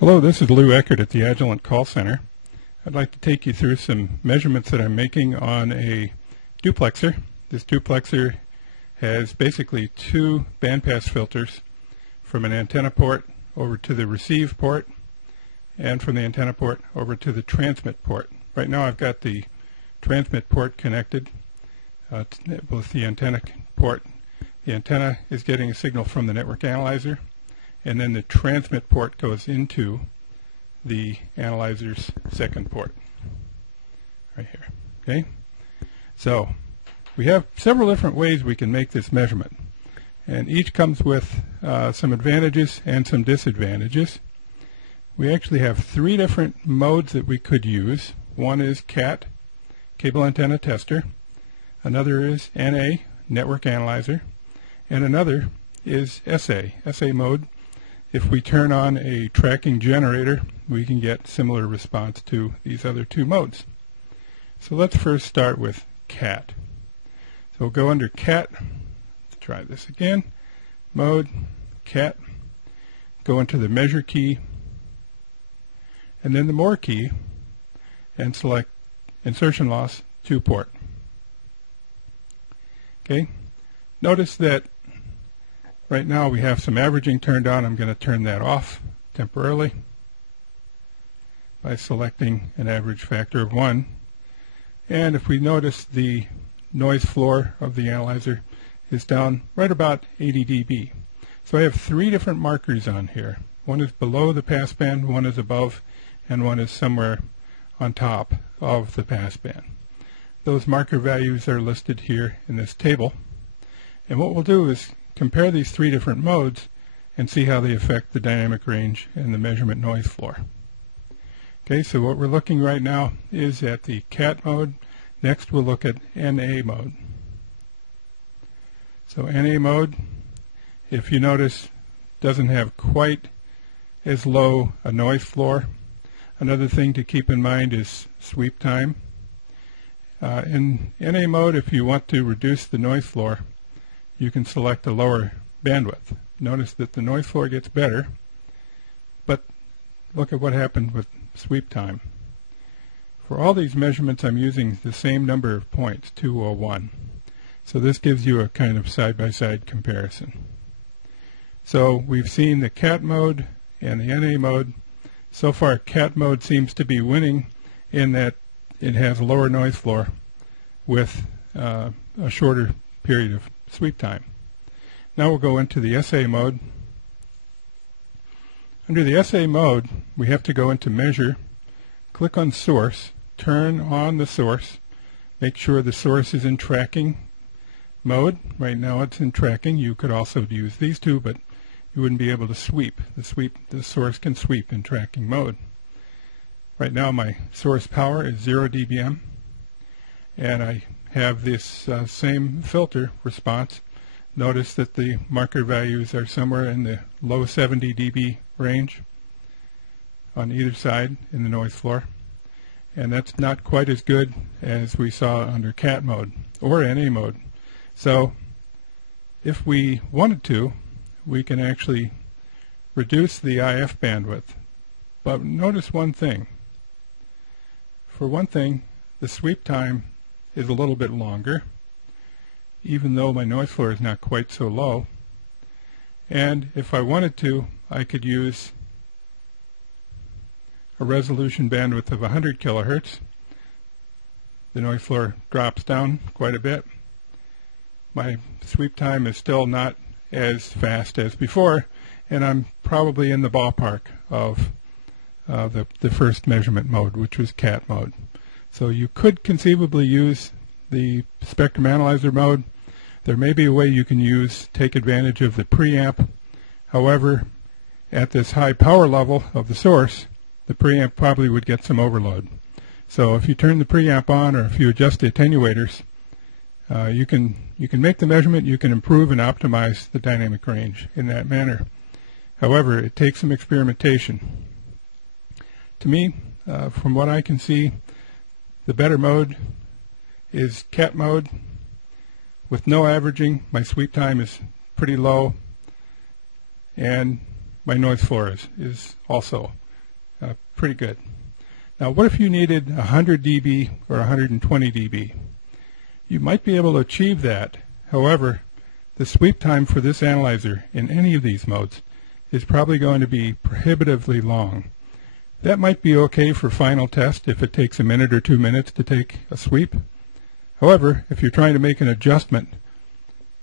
Hello, this is Lou Eckert at the Agilent Call Center. I'd like to take you through some measurements that I'm making on a duplexer. This duplexer has basically two bandpass filters from an antenna port over to the receive port and from the antenna port over to the transmit port. Right now I've got the transmit port connected with the antenna port. The antenna is getting a signal from the network analyzer, and then the transmit port goes into the analyzer's second port right here. Okay, so we have several different ways we can make this measurement, and each comes with some advantages and some disadvantages. We actually have three different modes that we could use. One is CAT, cable antenna tester. Another is NA, network analyzer, and another is SA mode. If we turn on a tracking generator, we can get similar response to these other two modes. So let's first start with CAT. So we'll go under CAT. Let's try this again. Mode, CAT. Go into the measure key, and then the more key, and select insertion loss 2 port. Okay. Notice that right now we have some averaging turned on. I'm going to turn that off temporarily by selecting an average factor of 1. And if we notice, the noise floor of the analyzer is down right about 80 dB. So I have three different markers on here. One is below the passband, one is above, and one is somewhere on top of the passband. Those marker values are listed here in this table. And what we'll do is compare these three different modes and see how they affect the dynamic range and the measurement noise floor. Okay, so what we're looking right now is at the CAT mode. Next we'll look at NA mode. So NA mode, if you notice, doesn't have quite as low a noise floor. Another thing to keep in mind is sweep time. In NA mode, if you want to reduce the noise floor, you can select a lower bandwidth. Notice that the noise floor gets better, but look at what happened with sweep time. For all these measurements, I'm using the same number of points, 201. So this gives you a kind of side-by-side comparison. So we've seen the CAT mode and the NA mode. So far, CAT mode seems to be winning in that it has a lower noise floor with a shorter period of sweep time. Now we'll go into the SA mode. Under the SA mode, we have to go into Measure, click on Source, turn on the source, make sure the source is in tracking mode. Right now it's in tracking. You could also use these two, but you wouldn't be able to sweep. The source can sweep in tracking mode. Right now my source power is 0 dBm, and I have this same filter response. Notice that the marker values are somewhere in the low 70 dB range on either side in the noise floor, and that's not quite as good as we saw under CAT mode or NA mode. So if we wanted to, we can actually reduce the IF bandwidth. But notice one thing. For one thing, the sweep time is a little bit longer, even though my noise floor is not quite so low. And if I wanted to, I could use a resolution bandwidth of 100 kilohertz. The noise floor drops down quite a bit. My sweep time is still not as fast as before, and I'm probably in the ballpark of the first measurement mode, which was CAT mode. So you could conceivably use the spectrum analyzer mode. There may be a way you can take advantage of the preamp. However, at this high power level of the source, the preamp probably would get some overload. So if you turn the preamp on, or if you adjust the attenuators, you can make the measurement. You can improve and optimize the dynamic range in that manner. However, it takes some experimentation. To me, from what I can see, the better mode is CAT mode. With no averaging, my sweep time is pretty low, and my noise floor is also pretty good. Now, what if you needed 100 dB or 120 dB? You might be able to achieve that. However, the sweep time for this analyzer in any of these modes is probably going to be prohibitively long. That might be okay for final test if it takes a minute or 2 minutes to take a sweep. However, if you're trying to make an adjustment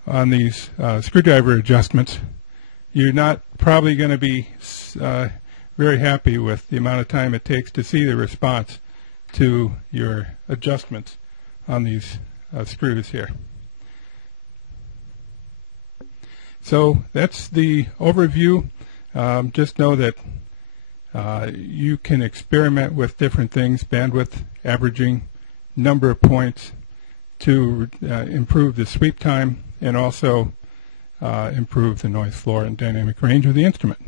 on these screwdriver adjustments, you're not probably going to be very happy with the amount of time it takes to see the response to your adjustments on these screws here. So that's the overview. Just know that you can experiment with different things, bandwidth, averaging, number of points, to improve the sweep time and also improve the noise floor and dynamic range of the instrument.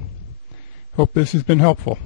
Hope this has been helpful.